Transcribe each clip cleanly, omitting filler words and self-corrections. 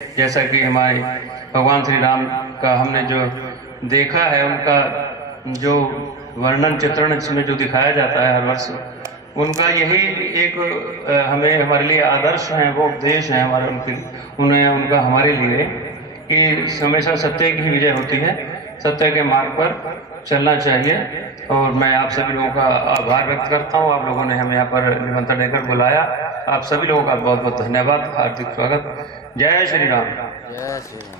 जैसा कि हमारे भगवान श्री राम का हमने जो देखा है, उनका जो वर्णन चित्रण इसमें जो दिखाया जाता है हर वर्ष, उनका यही एक हमें हमारे लिए आदर्श हैं, वो उपदेश हैं हमारे उनके, उन्हें उनका हमारे लिए कि हमेशा सत्य की ही विजय होती है, सत्य के मार्ग पर चलना चाहिए। और मैं आप सभी लोगों का आभार व्यक्त करता हूँ। आप लोगों ने हमें यहाँ पर निमंत्रण देकर बुलाया। आप सभी लोगों का बहुत बहुत धन्यवाद, हार्दिक स्वागत। जय श्री राम। जय श्री राम।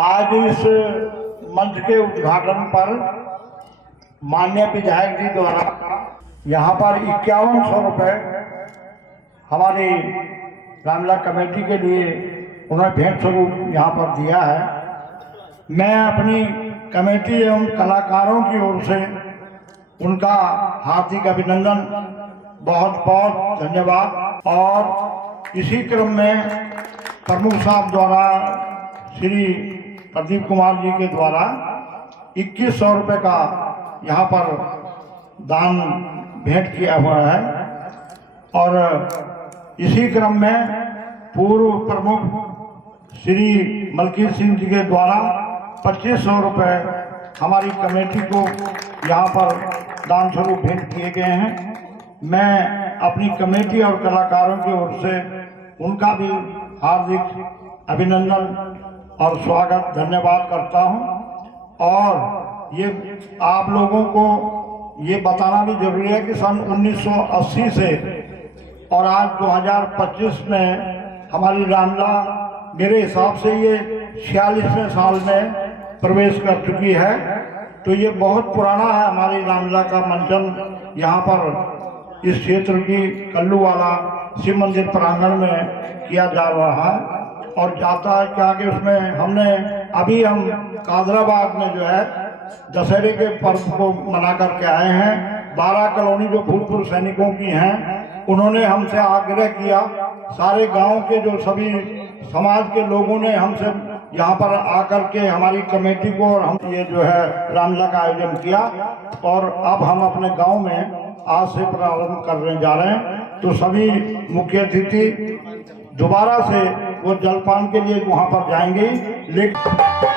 आज इस मंच के उद्घाटन पर माननीय विधायक जी द्वारा यहाँ पर 5100 रुपये हमारी रामलीला कमेटी के लिए उन्होंने भेंट स्वरूप यहाँ पर दिया है। मैं अपनी कमेटी एवं कलाकारों की ओर से उनका हार्दिक अभिनंदन, बहुत बहुत धन्यवाद। और इसी क्रम में प्रमुख साहब द्वारा श्री प्रदीप कुमार जी के द्वारा 2100 रुपये का यहाँ पर दान भेंट किया हुआ है। और इसी क्रम में पूर्व प्रमुख श्री मलकीत सिंह जी के द्वारा 2500 रुपये हमारी कमेटी को यहाँ पर दान स्वरूप भेंट किए गए हैं। मैं अपनी कमेटी और कलाकारों की ओर से उनका भी हार्दिक अभिनंदन और स्वागत, धन्यवाद करता हूँ। और ये आप लोगों को ये बताना भी जरूरी है कि सन 1980 से और आज 2025 में हमारी रामलीला मेरे हिसाब से ये 46वें साल में प्रवेश कर चुकी है। तो ये बहुत पुराना है हमारी रामलीला का मंचन यहाँ पर इस क्षेत्र की कल्लूवाला शिव मंदिर प्रांगण में किया जा रहा है। और जाता है क्या कि उसमें हम कादराबाद में जो है दशहरे के पर्व को मना करके आए हैं। 12 कॉलोनी जो भूतपूर्व सैनिकों की हैं, उन्होंने हमसे आग्रह किया, सारे गांव के जो सभी समाज के लोगों ने हमसे यहाँ पर आकर के हमारी कमेटी को और हम ये जो है रामलीला का आयोजन किया। और अब हम अपने गांव में आज से प्रारंभ करने जा रहे हैं। तो सभी मुख्य अतिथि दोबारा से वो जलपान के लिए वहाँ पर जाएंगे। लेकिन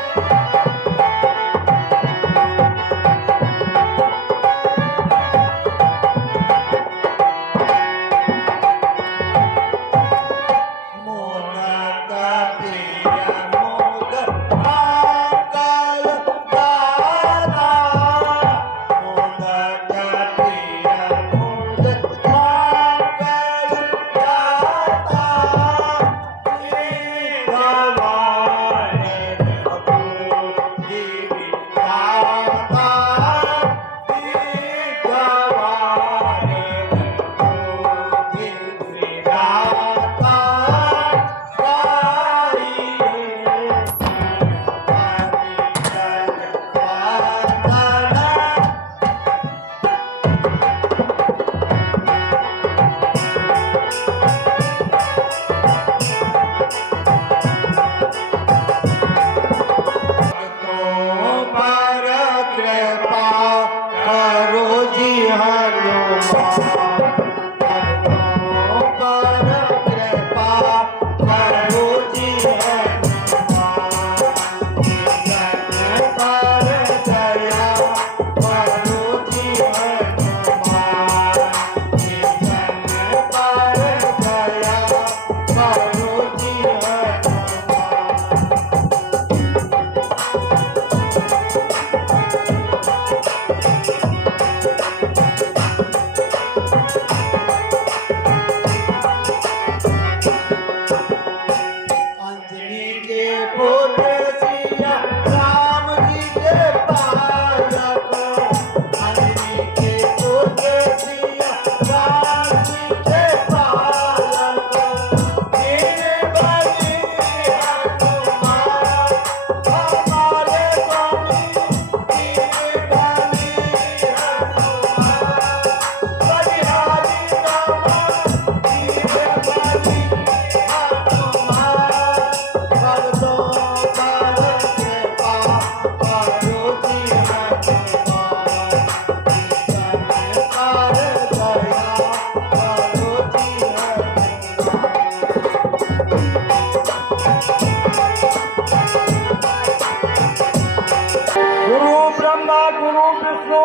गुरु ब्रह्मा गुरु विष्णु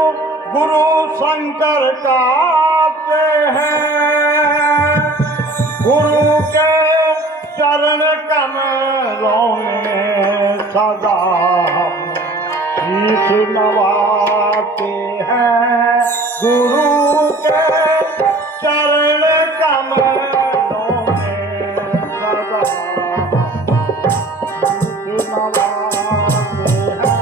गुरु शंकर कहते हैं, गुरु के चरण कमलों में सदा हम शीश नवाते हैं। गुरु के चरण कमलों में सदा शीश नवाते हैं।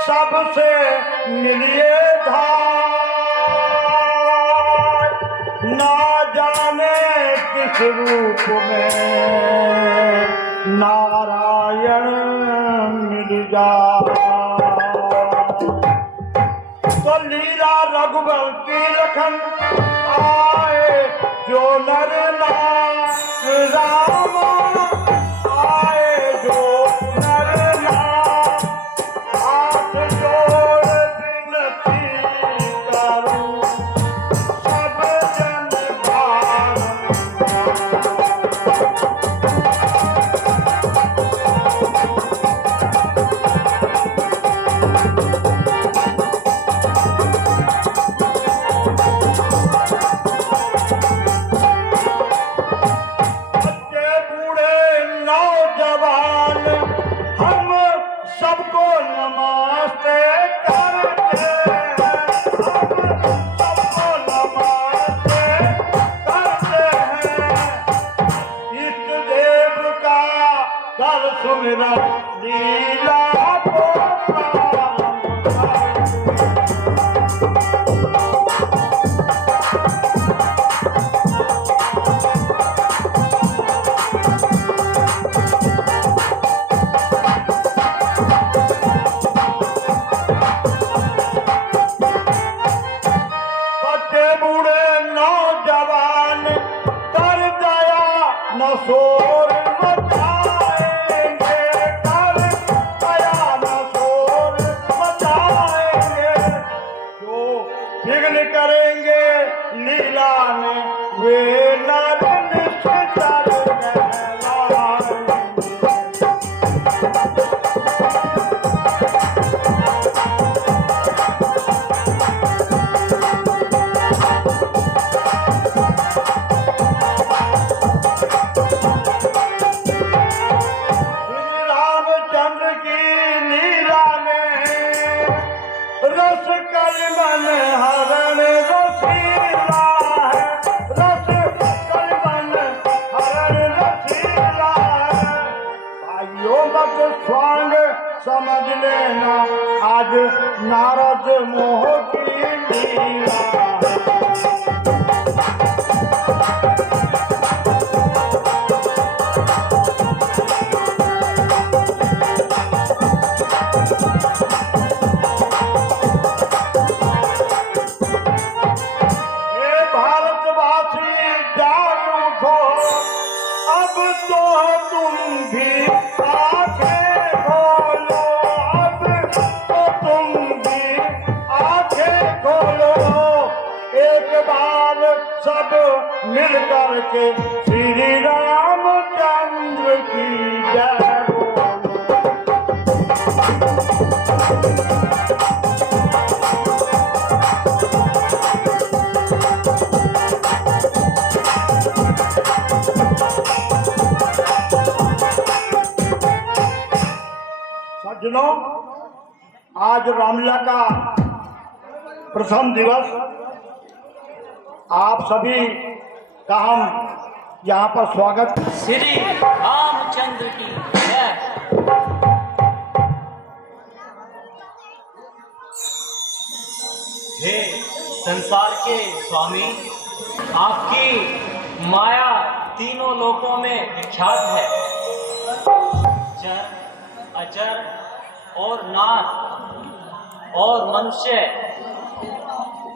सबसे मिलिए धार, ना जाने किस रूप में नारायण मिल जाए। तो लीला रघुबर की लखन आए जो नर नाम राम, आए जो नर नाम, हाथ जोड़ विनती करूं सब जन भावना। बच्चे बूढ़े नौजवान हम सबको नमस्ते करते हैं, हम सबको नमस्ते करते हैं। इष्ट देव का कर सुमिरन लीला को प्रारंभ बच्चे बूढ़े नौजवान कर दया न शोर मचाएंगे, कर दया न शोर मचाएंगे। जो विघ्न करेंगे लीला में वे नर निश्चर कहलाएंगे। बार सब मिल कर के श्री रामचंद्र की जय बोलो। सज्जनों, आज रामलीला का प्रथम दिवस, आप सभी का हम यहाँ पर स्वागत। श्री रामचंद्र की जय। हे संसार के स्वामी, आपकी माया तीनों लोकों में विख्यात है। चर, अचर और नाथ और मनुष्य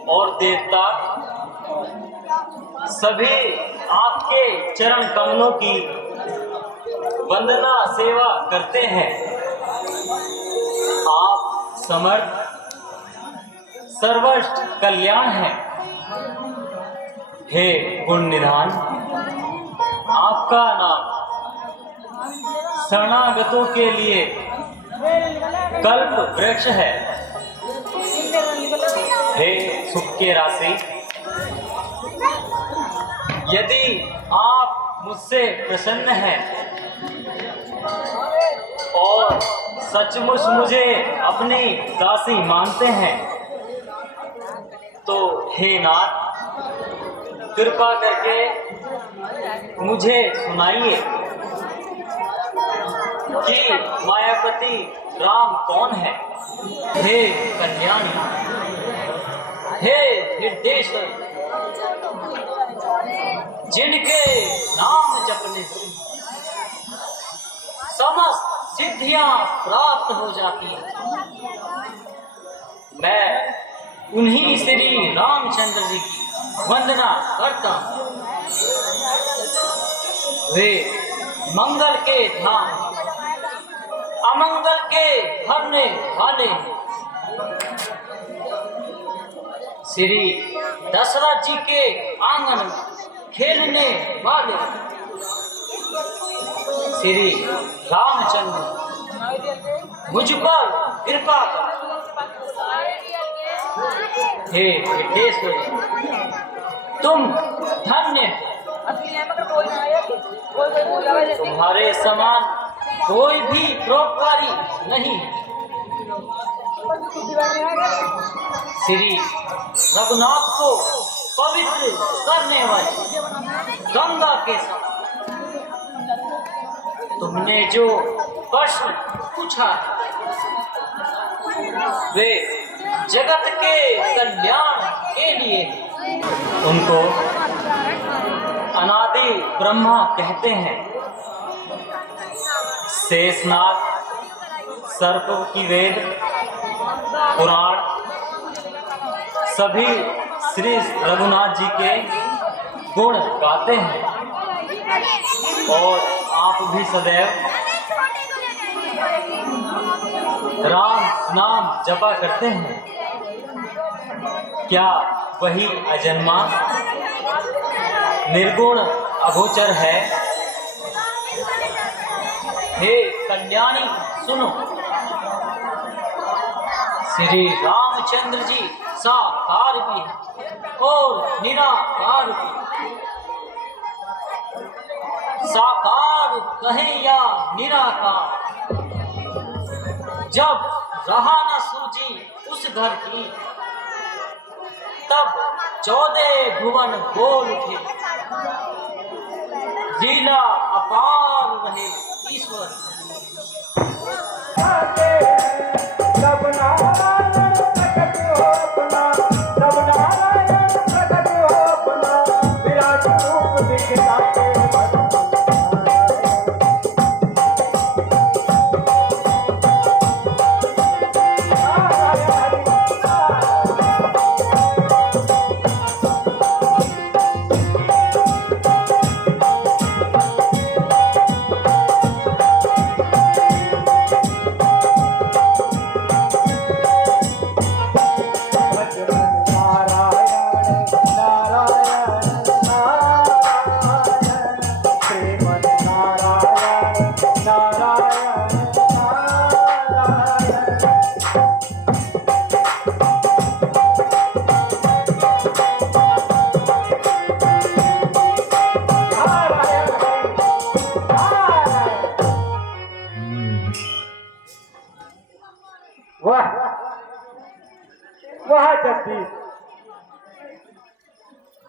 और देवता सभी आपके चरण कमलों की वंदना सेवा करते हैं। आप समर्थ सर्वश्रेष्ठ कल्याण है। हे गुण निधान, आपका नाम शरणागतों के लिए कल्प वृक्ष है। हे सुख के राशि, यदि आप मुझसे प्रसन्न हैं और सचमुच मुझे अपनी दासी मानते हैं, तो हे नाथ, कृपा करके मुझे सुनाइए कि मायापति राम कौन है। हे कल्याणी, हे हृदयेश्वर, जिनके नाम जपने से समस्त सिद्धियां प्राप्त हो जाती हैं, मैं उन्हीं श्री रामचंद्र जी की वंदना करता हूँ। वे मंगल के धाम, अमंगल के हरने वाले श्री दशरथ जी के आंगन खेलने वाले श्री रामचंद्र, मुझ पर कृपा कर। हे विदेश्वर, तुम धन्य, तुम्हारे समान कोई भी परोपकारी नहीं। श्री रघुनाथ को पवित्र करने वाले गंगा के समान तुमने जो प्रश्न पूछा वे जगत के कल्याण के लिए। उनको अनादि ब्रह्मा कहते हैं। शेषनाग, सर्प की वेद, पुराण सभी श्री रघुनाथ जी के गुण गाते हैं और आप भी सदैव राम नाम जपा करते हैं। क्या वही अजन्मा निर्गुण अगोचर है? हे कल्याणी सुनो, श्री रामचंद्र जी साकार भी है और निराकार भी। साकार कहें या निराकार, जब रहा न सूझी उस घर की, तब 14 भुवन बोल उठे। लीला अपार रहे ईश्वर।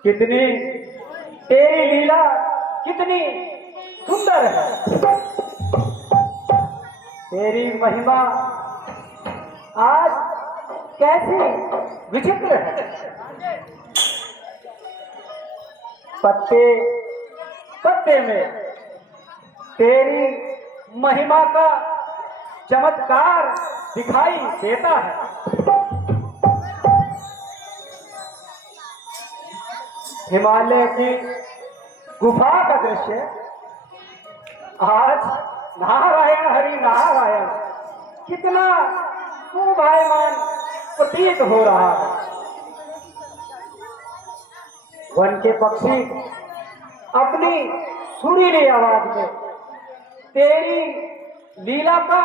कितनी तेरी लीला कितनी सुंदर है, तेरी महिमा आज कैसी विचित्र है। पत्ते पत्ते में तेरी महिमा का चमत्कार दिखाई देता है। हिमालय की गुफा का दृश्य आज नारायण हरि नारायण कितना शोभायमान प्रतीत हो रहा है। वन के पक्षी अपनी सुरीली आवाज में तेरी लीला का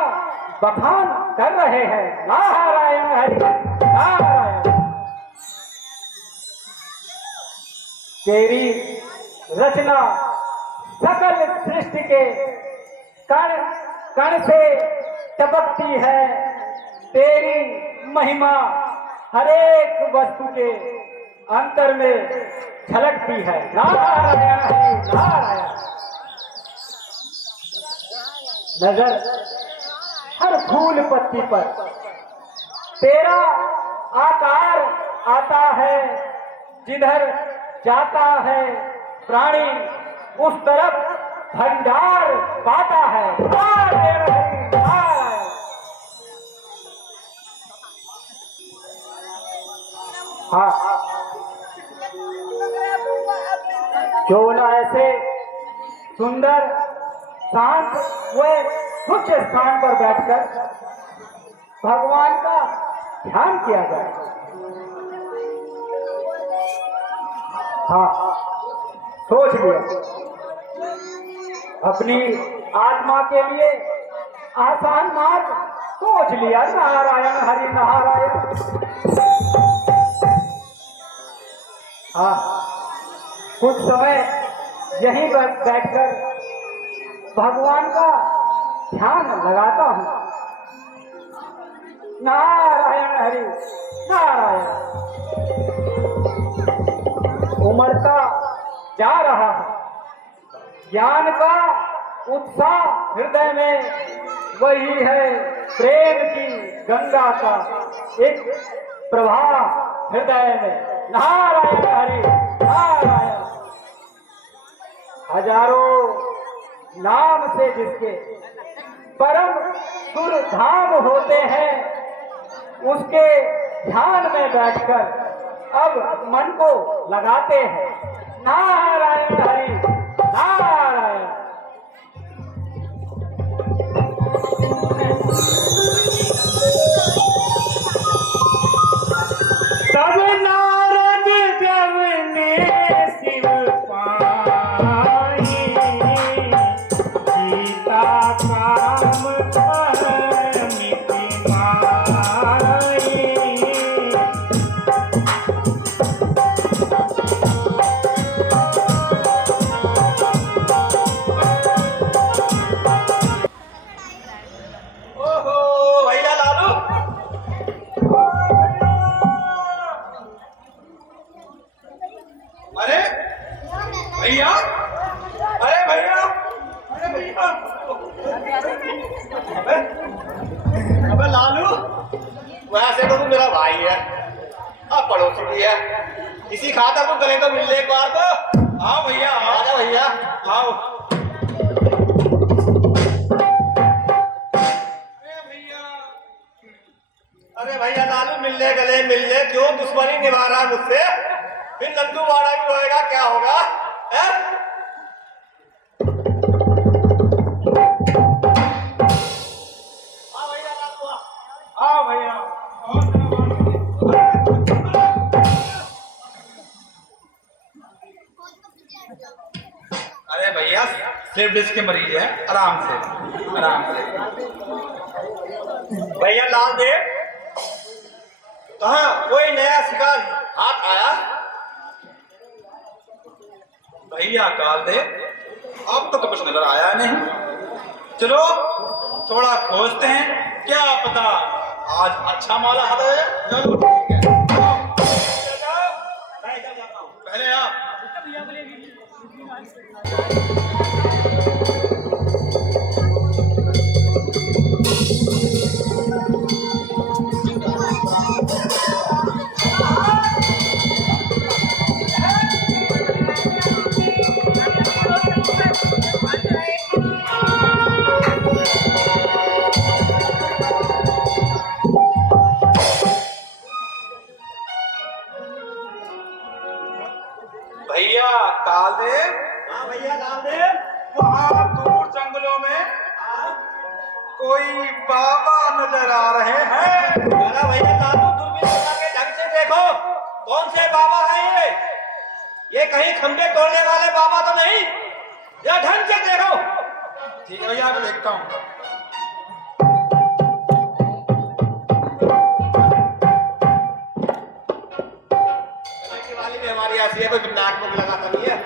बखान कर रहे हैं। नारायण हरि नारायण। तेरी रचना सकल सृष्टि के कण कण से टपकती है। तेरी महिमा हरेक वस्तु के अंतर में झलकती है। नारायण हरि नारायण। नजर हर फूल पत्ती पर तेरा आकार आता है। जिधर जाता है प्राणी उस तरफ भंडार पाता है। नारायण हरि नारायण। हाँ, क्यों ना ऐसे सुंदर शांत व उच्च स्थान पर बैठकर भगवान का ध्यान किया जाए। हाँ, सोच लिया अपनी आत्मा के लिए आसान मार्ग सोच लिया। नारायण हरि नारायण। हाँ, कुछ समय यहीं बैठकर भगवान का ध्यान लगाता हूं। नारायण हरि नारायण। उमड़ता जा रहा है ज्ञान का उत्साह हृदय में। वही है प्रेम की गंगा का एक प्रवाह हृदय में। नारायण हरि नारायण। हजारों नाम से जिसके परम सुर धाम होते हैं, उसके ध्यान में बैठकर अब मन को लगाते हैं। नारायण हरि नारायण। तब नारद देव ने शिव पाई, सीता काम पर मिति माई। ओहो भैया लालू, अरे भैया, अरे भैया, अरे भैया, अबे लालू, वैसे तो तू मेरा भाई है, अब पड़ोसी भी है, इसी खातर को गले तो मिल ले एक बार तो। हाँ भैया, आजा भैया, आओ। अरे भैया लालू, मिल ले गले मिल ले, क्यों दुश्मनी निभा रहा है मुझसे? फिर नंदू वाड़ा भी होएगा, क्या होगा? है? हाँ भैया लालू, हाँ भैया। अरे भैया, स्लिप डिस्क के मरीज है, आराम से आराम से। भैया लाल दे, कहाँ कोई नया शिकार हाथ आया? भैया काल दे, अब तो कुछ नजर आया नहीं। चलो थोड़ा खोजते हैं, क्या पता आज अच्छा माल हाथ आए। चलो ठीक है, जाओ, मैं इधर जाता हूँ। पहले आप भैया कालदेव। हाँ भैया कालदेव। वहाँ दूर जंगलों में कोई बाबा नजर आ रहे हैं। अरे भैया लालू, दूरबीन लगा के ढंग से देखो, कौन से बाबा हैं ये कहीं खंबे तोड़ने वाले बाबा तो नहीं? या ढंग से देखो। ठीक है भैया, मैं देखता हूँ। हमारी ऐसी है, कोई नाक में लगाता नहीं है।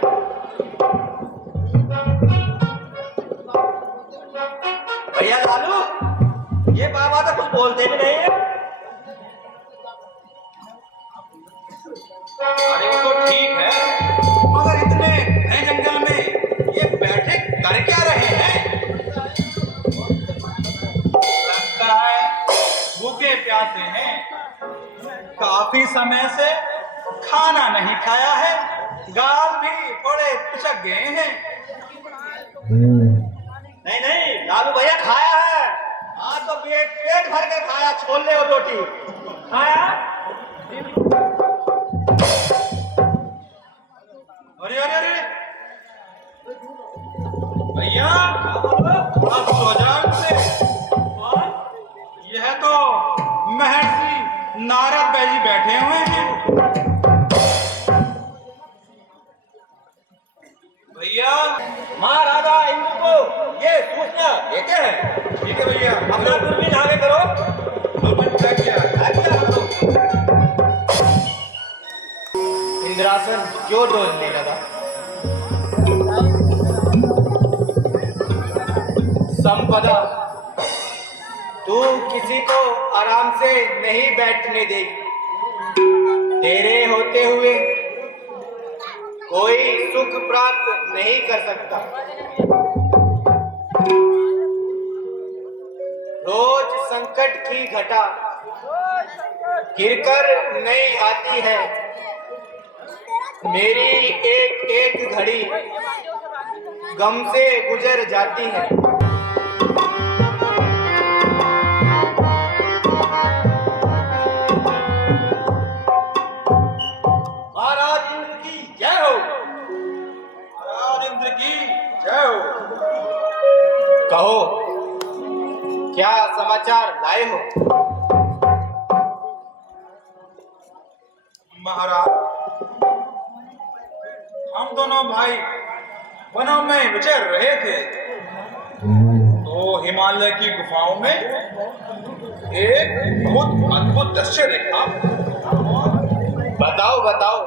भैया लालू, ये बाबा तो कुछ बोलते भी नहीं है। अरे वो तो ठीक है, मगर इतने घने जंगल में ये बैठे कर क्या रहे हैं? लगता है भूखे प्यासे हैं, काफी समय से खाना नहीं खाया है, गाल भी थोड़े पिचक गए हैं। नहीं नहीं लालू भैया, खाया है। हाँ तो पेट भर के खाया, छोले और रोटी खाया। अरे अरे अरे भैया, थोड़ा दूर हो जाओ इनसे। यह तो महर्षि नारद भाई जी बैठे हुए हैं। भैया, महाराजा इंद्र को ये सूचना देते हैं। ठीक है भैया, अपना दूरबीन आगे करो। दूरबीन क्या किया? इंद्रासन क्यों डोलने लगा? संपदा, तू किसी को आराम से नहीं बैठने देगी। तेरे होते हुए कोई सुख प्राप्त नहीं कर सकता। रोज संकट की घटा गिरकर नहीं आती है। मेरी एक एक घड़ी गम से गुजर जाती है। महाराज इंद्र की जय हो। महाराज इंद्र की जय हो। कहो, क्या समाचार लाए हो? महाराज, हम दोनों भाई वनों में विचर रहे थे, तो हिमालय की गुफाओं में एक बहुत अद्भुत दृश्य देखा। बताओ बताओ,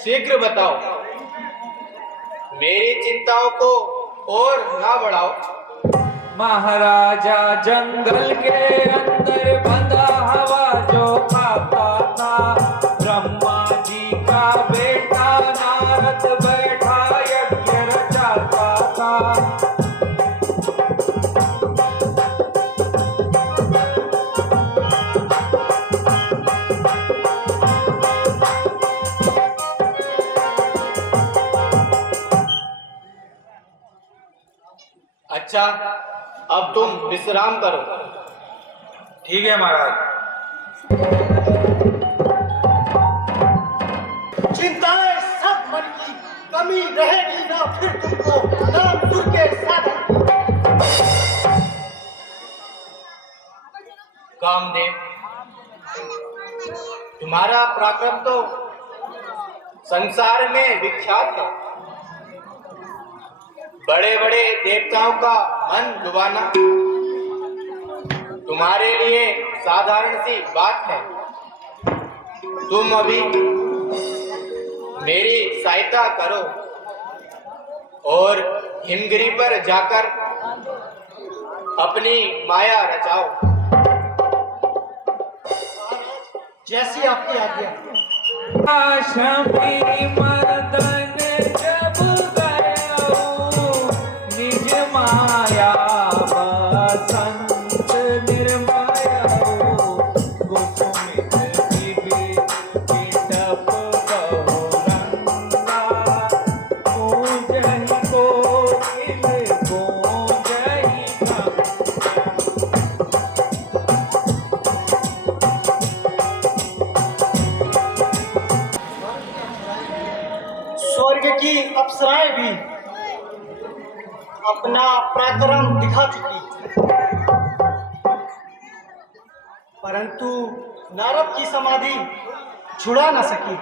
शीघ्र बताओ, मेरी चिंताओं को और ना बढ़ाओ। महाराजा जंगल के अंदर बंधा हवा जो खाता था, ब्रह्मा जी का बेटा नारद बैठा यज्ञ रचाता था। अच्छा, अब तुम विश्राम करो। ठीक है महाराज। चिंताएं सब मन की, कमी रहेगी ना फिर तुमको नाम सुर के साधन। कामदेव, तुम्हारा पराक्रम तो संसार में विख्यात है। बड़े बड़े देवताओं का मन लुभाना तुम्हारे लिए साधारण सी बात है। तुम अभी मेरी सहायता करो और हिमगिरी पर जाकर अपनी माया रचाओ। जैसी आपकी आज्ञा। मर्दन जब गया स्वर्ग की अप्सराएं भी अपना पराक्रम दिखा चुकी, परंतु नारद की समाधि छुड़ा न सकी।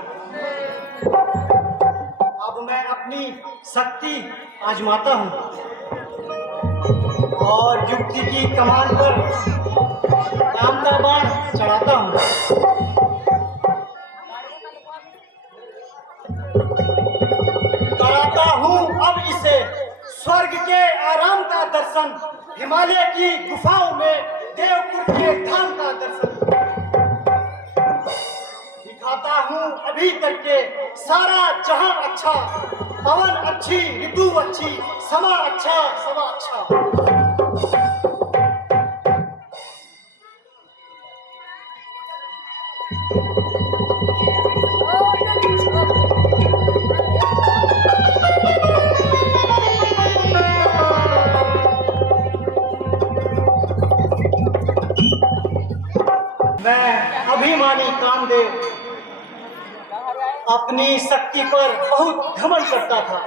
अब मैं अपनी शक्ति आजमाता हूँ और युक्ति की कमान पर काम का बाण चढ़ाता हूँ। कराता हूँ अब इसे स्वर्ग के आराम का दर्शन, हिमालय की गुफाओं में देवपुर के धाम का दर्शन दिखाता हूँ अभी करके सारा जहां अच्छा, पवन अच्छी, ऋतु अच्छी, समा अच्छा, समा अच्छा। मैं अभिमानी कामदेव अपनी शक्ति पर बहुत घमंड करता था।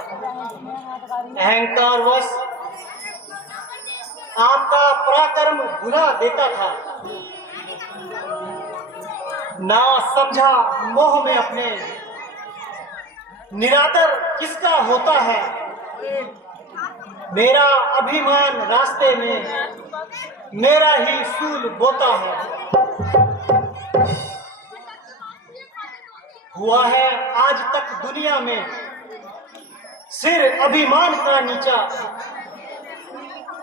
अहंकारवश आपका पराक्रम भुला देता था। ना समझा मोह में अपने निरादर किसका होता है। मेरा अभिमान रास्ते में मेरा ही सूल बोता है। हुआ है आज तक दुनिया में सिर अभिमान का नीचा,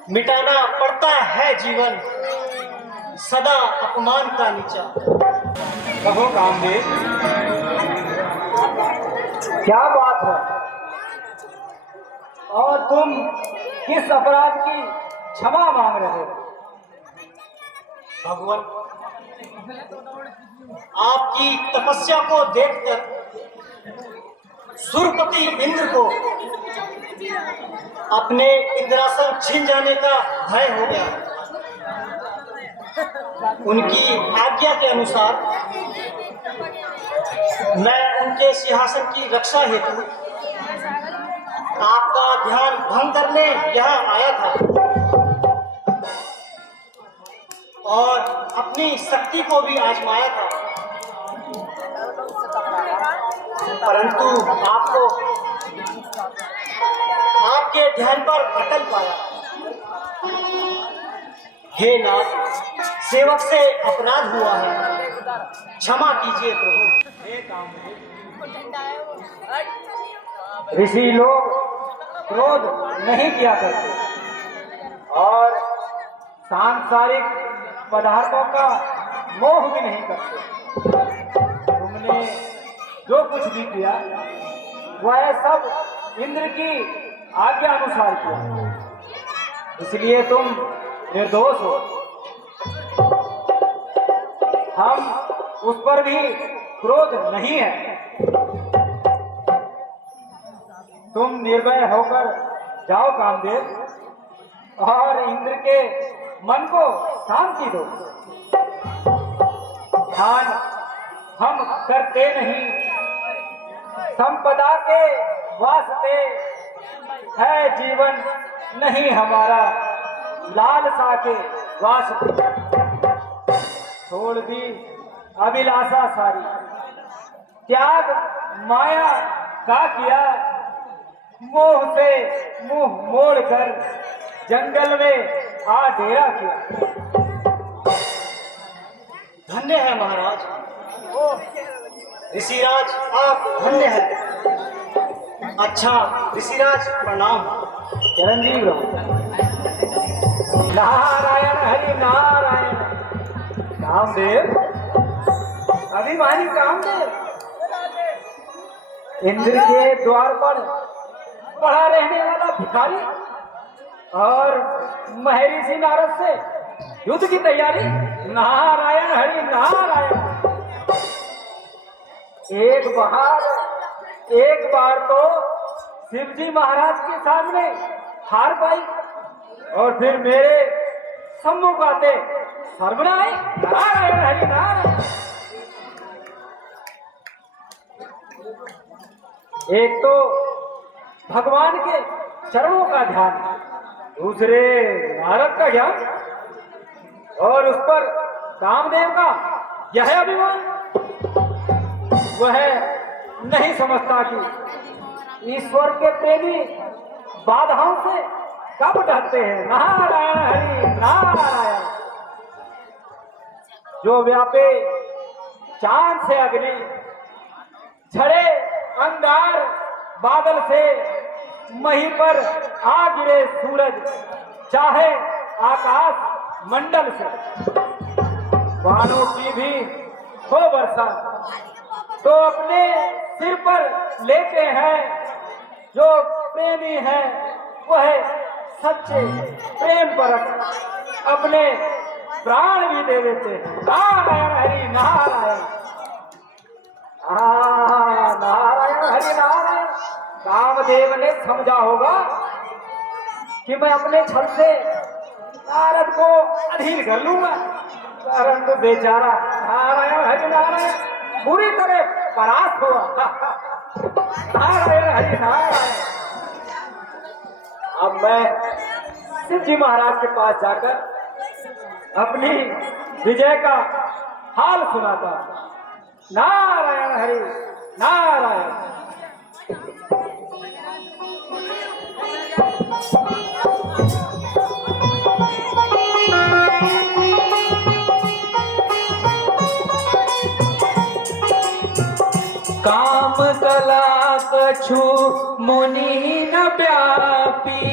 मिटाना पड़ता है जीवन सदा अपमान का नीचा। कहो कामदेव, क्या बात है? और तुम किस अपराध की क्षमा मांग रहे हो? भगवान, आपकी तपस्या को देखकर सुरपति इंद्र को अपने इंद्रासन छीन जाने का भय हो गया। उनकी आज्ञा के अनुसार मैं उनके सिंहासन की रक्षा हेतु आपका ध्यान भंग करने यहाँ आया था और अपनी शक्ति को भी आजमाया था, परंतु आपको आपके ध्यान पर अटल पाया। हे नाथ, सेवक से अपराध हुआ है, क्षमा कीजिए प्रभु। ऋषि लोग क्रोध नहीं किया करते और सांसारिक पदार्थों का मोह भी नहीं करते। तुमने जो कुछ भी किया वह सब इंद्र की आज्ञा अनुसार किया, इसलिए तुम निर्दोष हो। हम उस पर भी क्रोध नहीं है। तुम निर्भय होकर जाओ कामदेव और इंद्र के मन को शांति दो। ध्यान हम करते नहीं, संपदा के वास्ते है जीवन नहीं हमारा, लालसा के वास्ते छोड़ दी अभिलाषा सारी, त्याग माया का किया, मोह से मुंह मोड़कर जंगल में आ डेरा किया। धन्य है महाराज, ऋषिराज आप धन्य है। अच्छा ऋषिराज प्रणाम। चिरंजीव रहो। नारायण हरि नारायण। कामदेव, अभिमानी कामदेव, इंद्र के द्वार पर पड़ा रहने वाला भिखारी और महर्षि नारद से युद्ध की तैयारी। नारायण हरि नारायण। एक बार तो शिव जी महाराज के सामने हार पाई और फिर मेरे सम्मुख आते सर्वनाई। नारायण हरि नारायण। एक तो भगवान के चरणों का ध्यान, दूसरे नारद का ज्ञान, और उस पर कामदेव का यह अभिमान। वह नहीं समझता कि ईश्वर के प्रेमी बाधाओं से कब डरते हैं। नारायण हरि नारायण। जो व्यापे चांद से अग्नि, झड़े अंगार बादल से, मही पर आ गिरे सूरज, चाहे आकाश मंडल से, बाणों की भी हो वर्षा, तो अपने सिर पर लेते हैं। जो प्रेमी है वह सच्चे प्रेम परक अपने प्राण भी दे देते हैं। नारायण हरि नारायण। नारायण हरि नारायण। कामदेव ने समझा होगा कि मैं अपने छल से नारद को अधीन कर लूंगा, परंतु बेचारा नारायण हरि नारायण पूरी तरह परास्त हुआ। नारायण हरि नारायण। अब मैं शिव जी महाराज के पास जाकर अपनी विजय का हाल सुनाता। नारायण हरि नारायण। काम कला कछु मुनि न व्यापी,